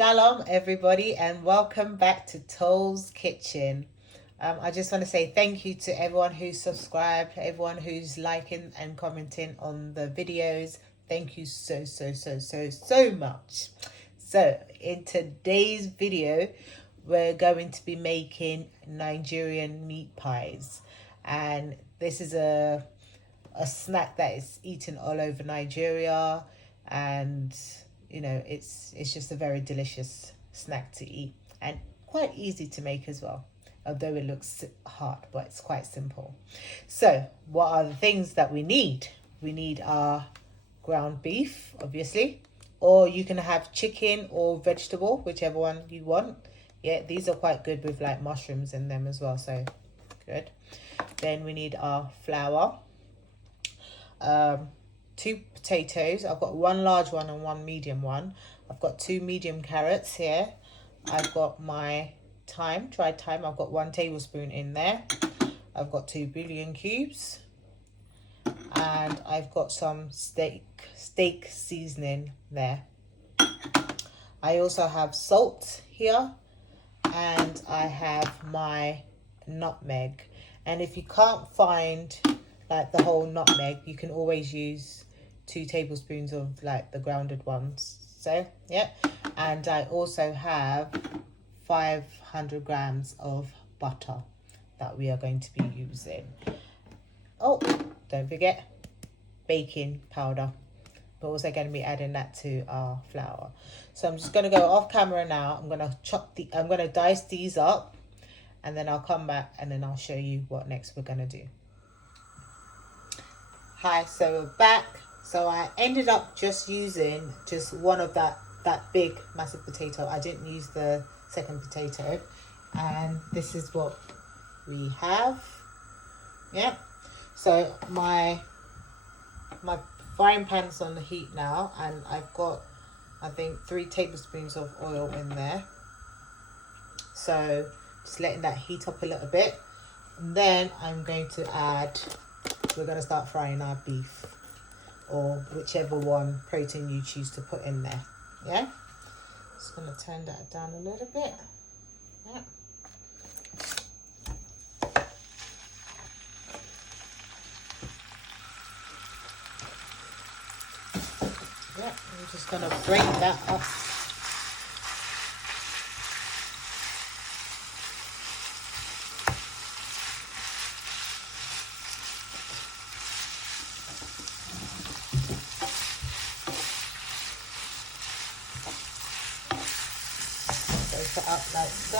Shalom everybody and welcome back to Toll's Kitchen. I just want to say thank you to everyone who's subscribed, everyone who's liking and commenting on the videos. Thank you so much. So in today's video we're going to be making Nigerian meat pies, and this is a snack that is eaten all over Nigeria, and you know, it's just a very delicious snack to eat and quite easy to make as well, although it looks hard, but it's quite simple. So what are the things that we need? We need our ground beef, obviously, or you can have chicken or vegetable, whichever one you want. Yeah, these are quite good with like mushrooms in them as well, so good. Then we need our flour, 2 potatoes. I've got 1 large one and 1 medium one. I've got 2 medium carrots here. I've got my thyme, dried thyme. I've got 1 tablespoon in there. I've got 2 bouillon cubes, and I've got some steak seasoning there. I also have salt here, and I have my nutmeg. And if you can't find like the whole nutmeg, you can always use 2 tablespoons of like the grounded ones. So yeah, and I also have 500 grams of butter that we are going to be using. Oh, don't forget baking powder. We're also going to be adding that to our flour. So I'm just going to go off camera now. I'm going to dice these up, and then I'll come back and then I'll show you what next we're going to do. Hi, so we're back. So I ended up just using just one of that big massive potato. I didn't use the second potato, and this is what we have. Yeah, so my frying pan's on the heat now, and I've got, I think, 3 tablespoons of oil in there. So just letting that heat up a little bit, and then I'm going to add, we're going to start frying our beef, or whichever one protein you choose to put in there. Yeah, just going to turn that down a little bit. Yeah. Yeah, I'm just going to break that up. It up like so.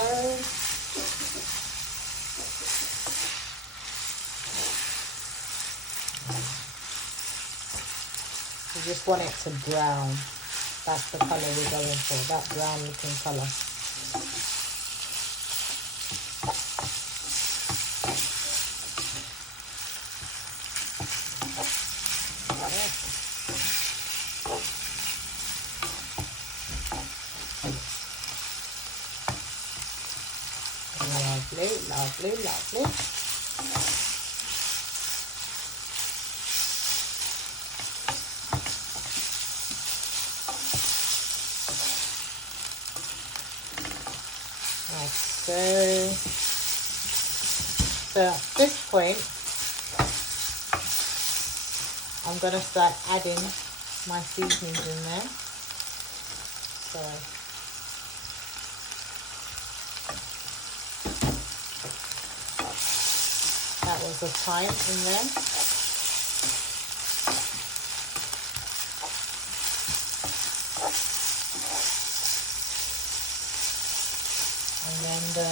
We just want it to brown. That's the color we're going for, that brown looking color. Lovely. Like so. So at this point, I'm going to start adding my seasonings in there. So that was the thyme in there. And then the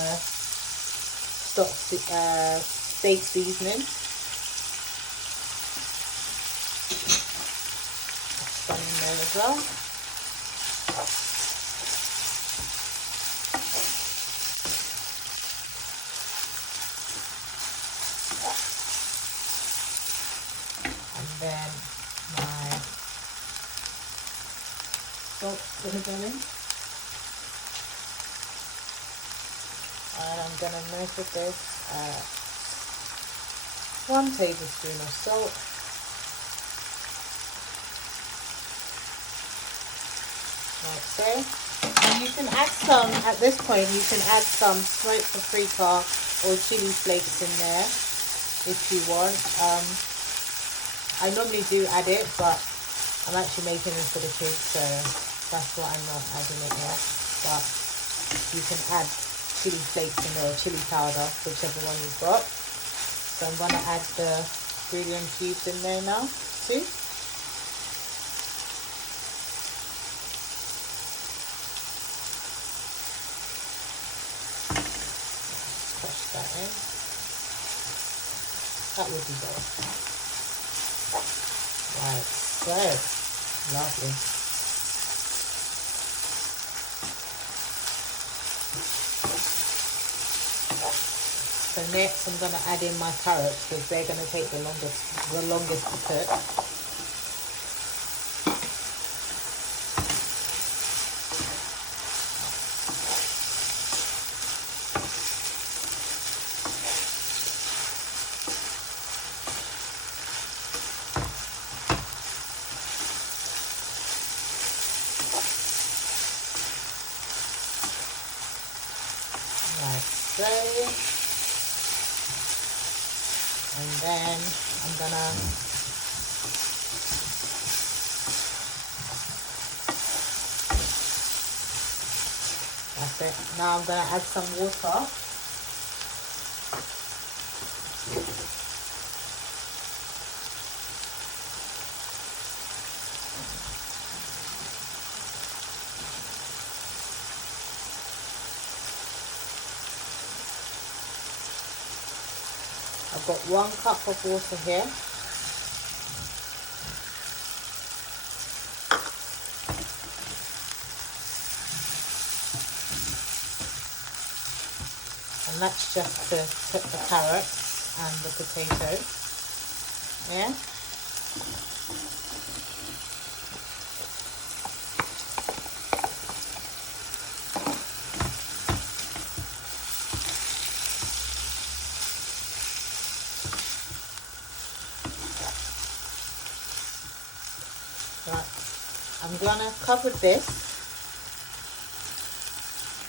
steak seasoning. That's gone in there as well. Then my salt's going to go in, and I'm going to measure this at 1 tablespoon of salt, like so. you can add some, at this point, you can add some smoked paprika or chili flakes in there if you want. I normally do add it, but I'm actually making it for the kids, so that's why I'm not adding it yet. But you can add chili flakes in there or chili powder, whichever one you've got. So I'm going to add the bouillon cubes in there now too. Crush that in. That would be good. Right, so lovely. So next I'm going to add in my carrots because they're going to take the longest to cook. Like so. And then I'm gonna that's it. Now I'm gonna add some water. I've got 1 cup of water here. And that's just to cook the carrots and the potato. Yeah. Right. I'm gonna cover this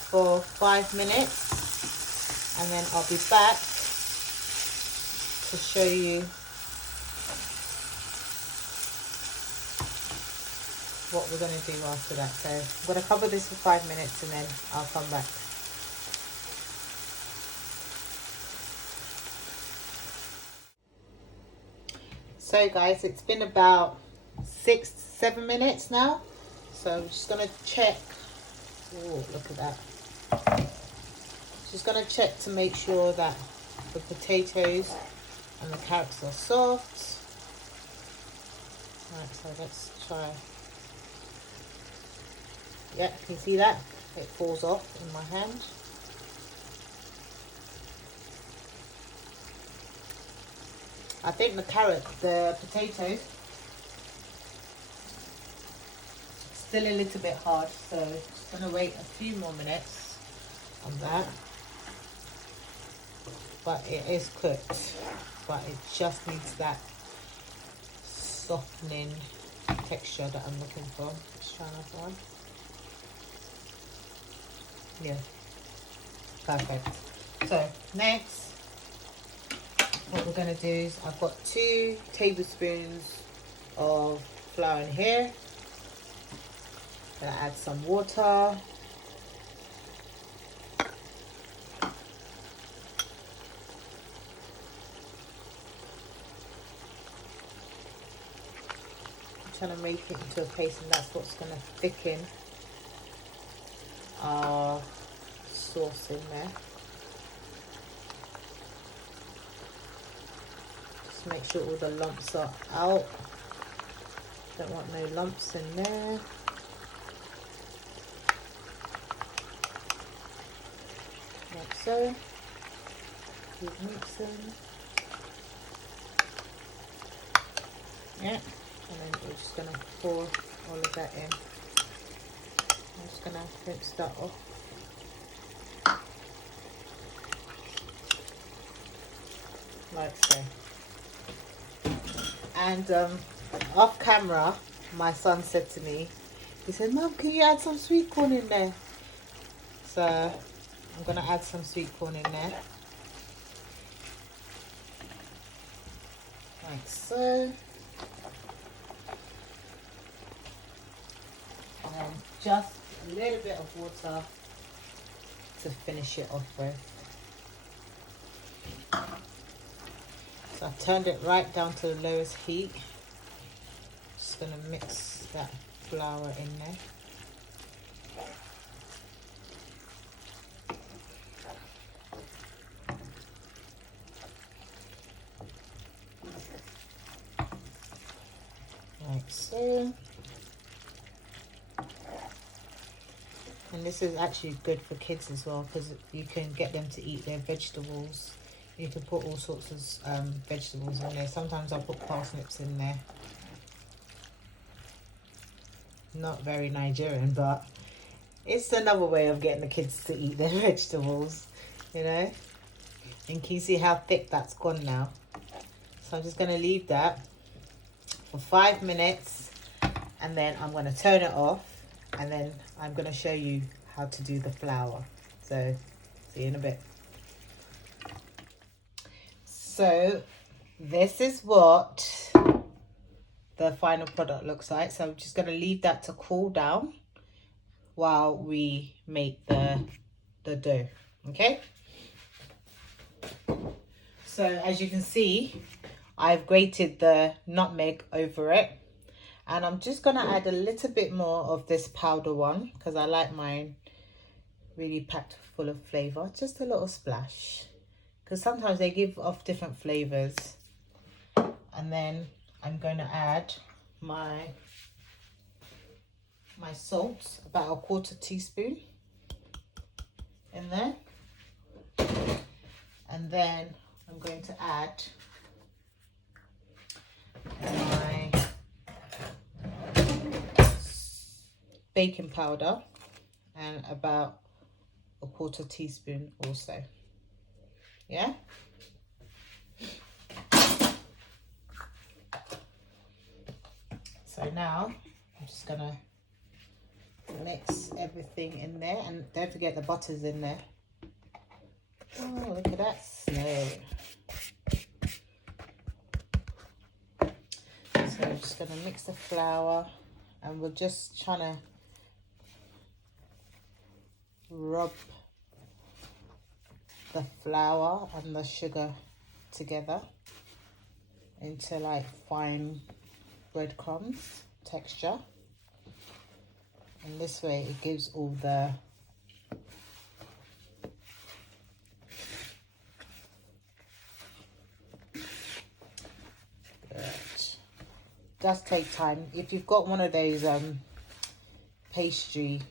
for 5 minutes. And then I'll be back to show you what we're going to do after that. So I'm going to cover this for 5 minutes and then I'll come back. So guys, it's been about 6-7 minutes now. So I'm just going to check. Oh, look at that. Just going to check to make sure that the potatoes and the carrots are soft. Right, so let's try. Yeah, can you see that? It falls off in my hand. I think the potatoes, still a little bit hard, so just going to wait a few more minutes on that. But it is cooked, but it just needs that softening texture that I'm looking for. Let's try another one. Yeah, perfect. So next, what we're going to do is I've got 2 tablespoons of flour in here. I'm going to add some water. Trying to make it into a paste, and that's what's going to thicken our sauce in there. Just make sure all the lumps are out. Don't want no lumps in there. Like so. Keep mixing. Yeah. And then we're just going to pour all of that in. I'm just going to rinse that off. Like so. And off camera, my son said to me, he said, "Mum, can you add some sweet corn in there?" So I'm going to add some sweet corn in there. Like so. And just a little bit of water to finish it off with. So I've turned it right down to the lowest heat. Just going to mix that flour in there. Like so. And this is actually good for kids as well, because you can get them to eat their vegetables. You can put all sorts of vegetables in there. Sometimes I put parsnips in there. Not very Nigerian, but it's another way of getting the kids to eat their vegetables, you know. And can you see how thick that's gone now? So I'm just going to leave that for 5 minutes, and then I'm going to turn it off, and then I'm going to show you how to do the flour. So see you in a bit. So this is what the final product looks like. So I'm just going to leave that to cool down while we make the dough. Okay. So as you can see, I've grated the nutmeg over it, and I'm just going to add a little bit more of this powder one because I like mine really packed full of flavor. Just a little splash, because sometimes they give off different flavors. And then I'm going to add my salt, about 1/4 teaspoon in there. And then I'm going to add my baking powder, and about 1/4 teaspoon also. Yeah. So now I'm just gonna mix everything in there, and don't forget the butter's in there. Oh, look at that snow. So I'm just gonna mix the flour, and we're just trying to rub the flour and the sugar together into like fine breadcrumbs texture, and this way it gives all the does take time. If you've got one of those pastry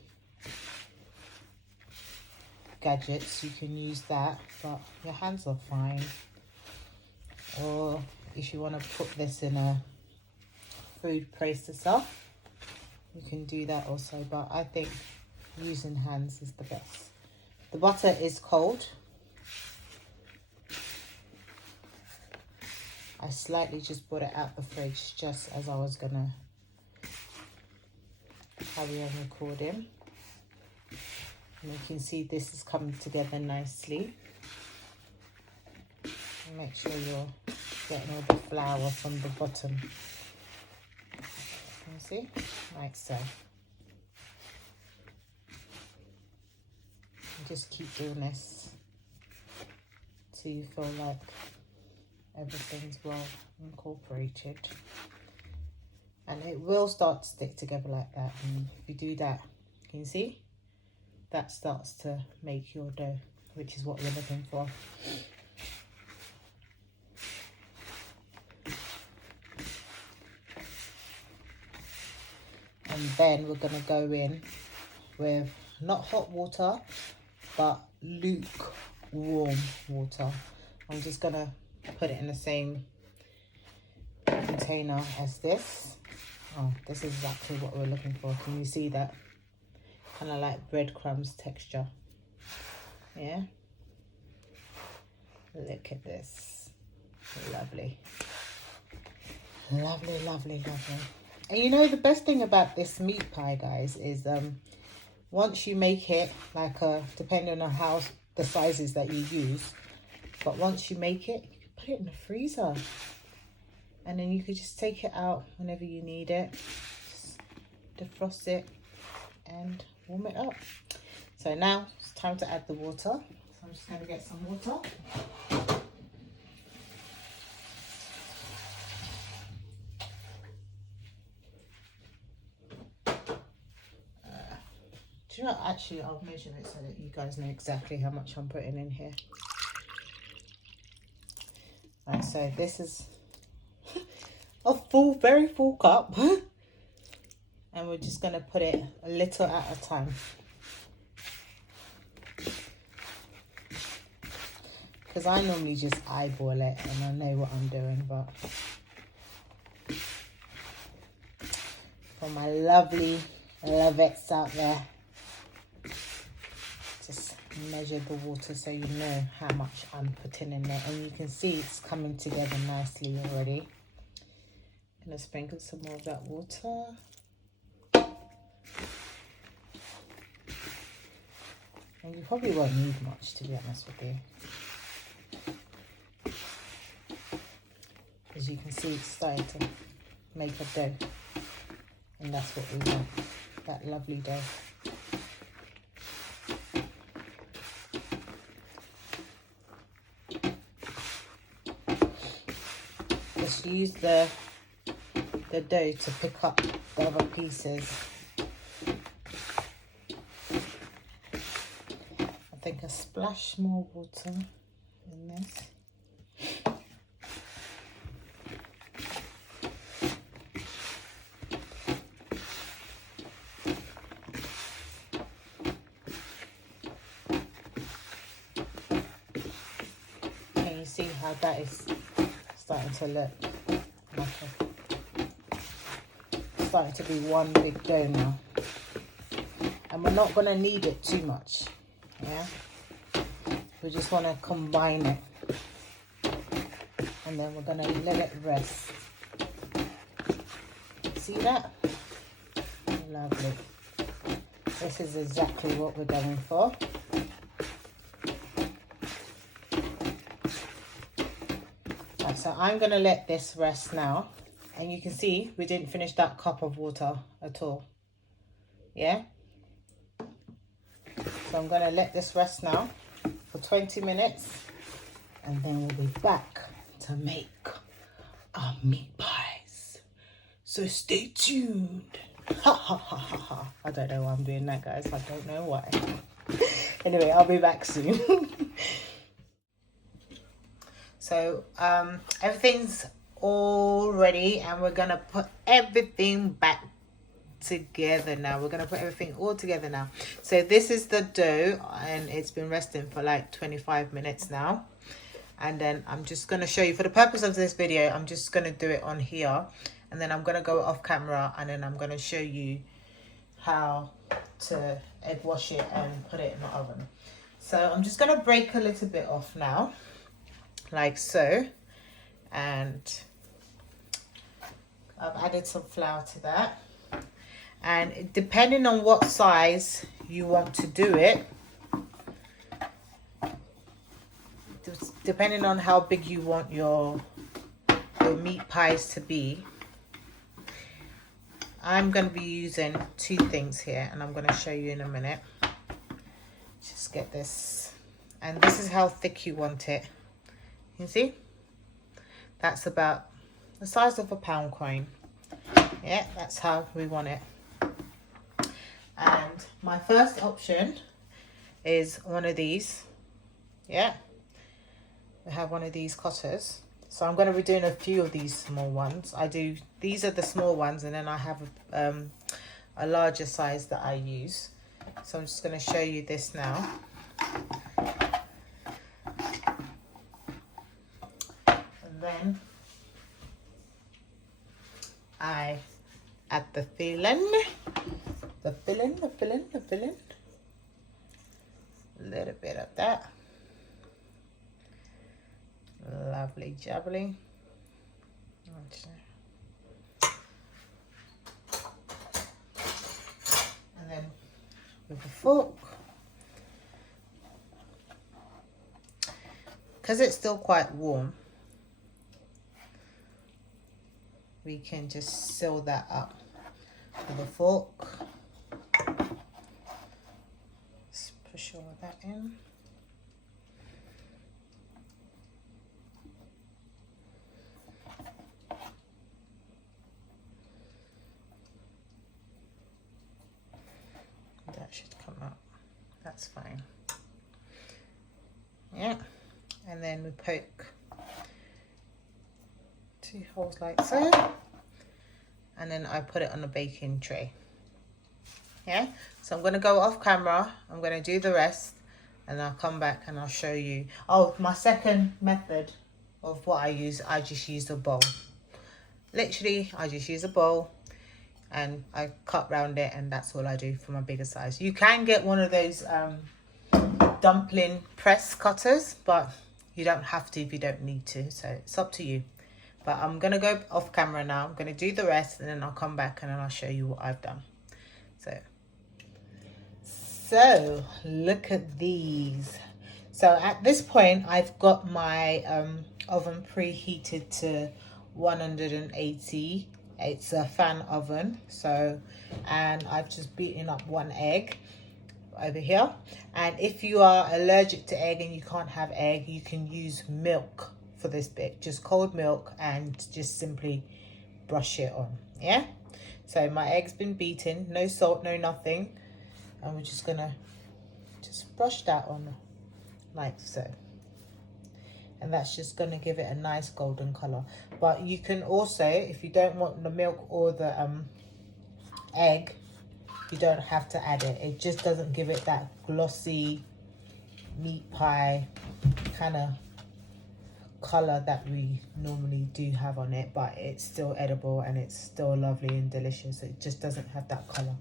gadgets, you can use that, but your hands are fine. Or if you want to put this in a food processor, you can do that also, but I think using hands is the best. The butter is cold. I slightly just brought it out the fridge just as I was gonna carry on recording. And you can see this is coming together nicely. And make sure you're getting all the flour from the bottom. You see, like so. And just keep doing this till you feel like everything's well incorporated, and it will start to stick together like that. And if you do that, can you see that starts to make your dough, which is what we're looking for. And then we're going to go in with not hot water but lukewarm water. I'm just going to put it in the same container as this. Oh, this is exactly what we're looking for. Can you see that? Kind of like breadcrumbs texture. Yeah. Look at this. Lovely. Lovely, lovely, lovely. And you know, the best thing about this meat pie, guys, is once you make it, like depending on how the sizes that you use, but once you make it, you can put it in the freezer. And then you could just take it out whenever you need it. Just defrost it and warm it up. So now it's time to add the water. So I'm just going to get some water. Do you know, actually I'll measure it so that you guys know exactly how much I'm putting in here. Right, so this is a full, very full cup. And we're just going to put it a little at a time. Because I normally just eyeball it and I know what I'm doing, but for my lovely lovettes out there, just measure the water so you know how much I'm putting in there. And you can see it's coming together nicely already. I'm going to sprinkle some more of that water. And you probably won't need much, to be honest with you. As you can see, it's starting to make a dough. And that's what we want, that lovely dough. Just use the dough to pick up the other pieces. I think a splash more water in this. Can you see how that is starting to look like starting to be one big dough now? And we're not going to knead it too much, yeah? We just want to combine it. And then we're going to let it rest. See that? Lovely. This is exactly what we're going for. Right, so I'm going to let this rest now. And you can see we didn't finish that cup of water at all. Yeah? So I'm going to let this rest now for 20 minutes. And then we'll be back to make our meat pies. So stay tuned. Ha ha ha ha ha. I don't know why I'm doing that, guys. I don't know why. Anyway, I'll be back soon. So everything's all ready and we're gonna put everything back together now. We're gonna put everything all together now. So this is the dough and it's been resting for like 25 minutes now. And then I'm just gonna show you, for the purpose of this video, I'm just gonna do it on here. And then I'm gonna go off camera and then I'm gonna show you how to egg wash it and put it in the oven. So I'm just gonna break a little bit off now, like so. And I've added some flour to that. And depending on what size you want to do it, depending on how big you want your meat pies to be, I'm going to be using two things here and I'm going to show you in a minute. Just get this, and this is how thick you want it. You see, that's about the size of a pound coin. Yeah, that's how we want it. And my first option is one of these. Yeah, we have one of these cutters. So I'm going to be doing a few of these small ones. These are the small ones, and then I have a larger size that I use. So I'm just going to show you this now. And then I add the filling. A little bit of that. Lovely jubbly. And then with a fork. Because it's still quite warm, we can just seal that up with a fork. Let's push all of that in. That should come out. That's fine. Yeah. And then we poke 2 holes like so, and then I put it on a baking tray. Yeah, so I'm going to go off camera, I'm going to do the rest, and I'll come back and I'll show you. Oh, my second method of what I use, I just use a bowl. Literally, I just use a bowl and I cut round it, and that's all I do for my bigger size. You can get one of those dumpling press cutters, but you don't have to if you don't need to, so it's up to you. But I'm gonna go off camera now. I'm gonna do the rest, and then I'll come back and then I'll show you what I've done. So look at these. So at this point, I've got my oven preheated to 180. It's a fan oven. So, and I've just beaten up 1 egg over here. And if you are allergic to egg and you can't have egg, you can use milk for this bit. Just cold milk, and just simply brush it on. Yeah, so my egg's been beaten, no salt, no nothing, and we're just gonna just brush that on like so, and that's just gonna give it a nice golden color. But you can also, if you don't want the milk or the egg, you don't have to add it. It just doesn't give it that glossy meat pie kind of color that we normally do have on it, but it's still edible and it's still lovely and delicious. It just doesn't have that color.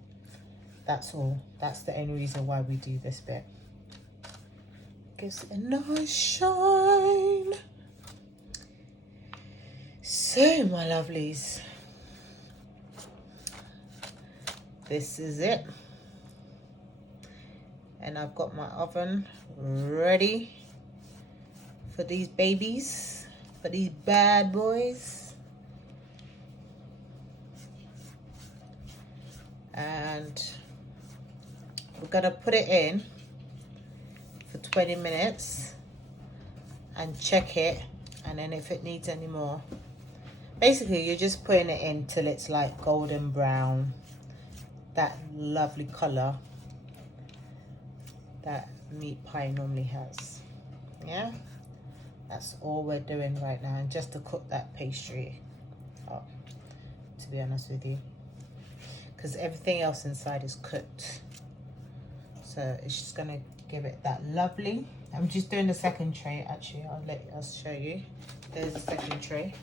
That's all. That's the only reason why we do this bit. Gives it a nice shine. So my lovelies, this is it, and I've got my oven ready for these babies, for these bad boys. And we're gonna put it in for 20 minutes and check it, and then if it needs any more, basically you're just putting it in till it's like golden brown, that lovely color that meat pie normally has. Yeah, that's all we're doing right now, and just to cook that pastry up, to be honest with you, because everything else inside is cooked. So it's just gonna give it that lovely. I'm just doing the second tray. Actually, I'll show you. There's the second tray.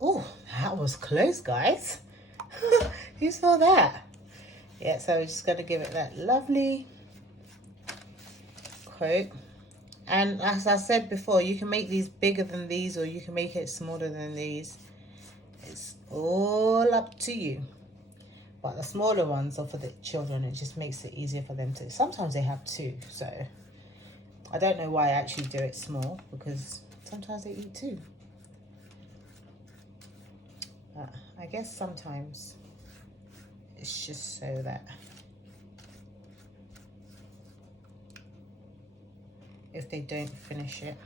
Oh, that was close, guys. Who saw that? Yeah, so we're just gonna give it that lovely coat. And as I said before, you can make these bigger than these, or you can make it smaller than these. It's all up to you. But the smaller ones are for the children. It just makes it easier for them to. Sometimes they have 2, so I don't know why I actually do it small, because sometimes they eat 2. But I guess sometimes it's just so that if they don't finish it,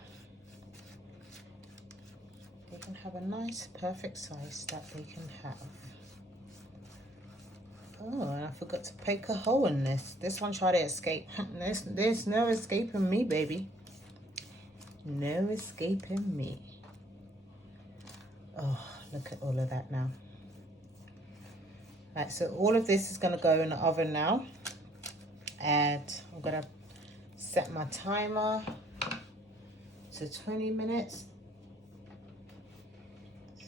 they can have a nice perfect size that they can have. Oh, and I forgot to poke a hole in this. This one tried to escape. There's no escaping me, baby. No escaping me. Oh, look at all of that now. Right, so all of this is going to go in the oven now. And I'm going to set my timer to 20 minutes.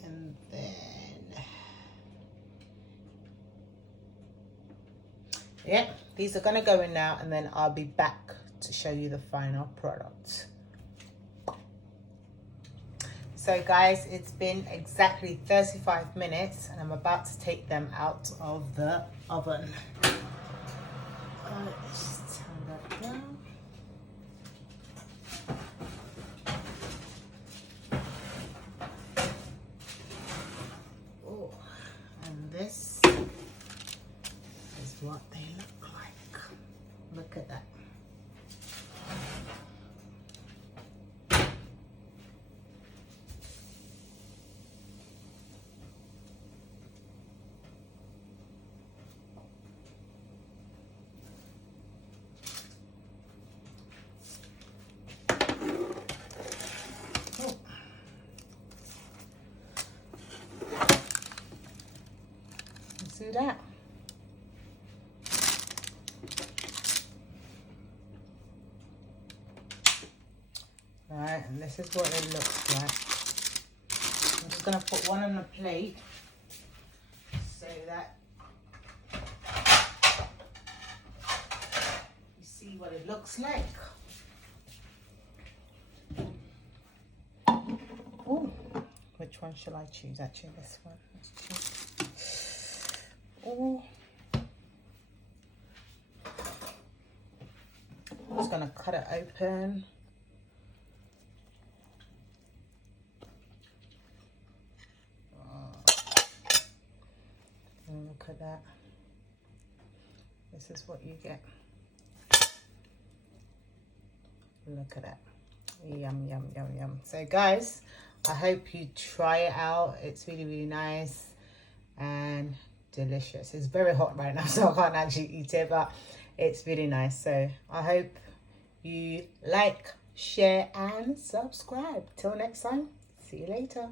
And then, yeah, these are going to go in now, and then I'll be back to show you the final product. So guys, it's been exactly 35 minutes and I'm about to take them out of the oven. Let's turn that down. Oh, and this is what they look like. Look at that. See that? Alright, and this is what it looks like. I'm just going to put one on the plate so that you see what it looks like. Oh, which one shall I choose? Actually, this one. Let's choose. Oh, I'm just going to cut it open. And look at that. This is what you get. Look at that. Yum, yum, yum, yum. So guys, I hope you try it out. It's really, really nice and delicious. It's very hot right now, so I can't actually eat it, but it's really nice. So I hope you like, share and subscribe. Till next time, see you later.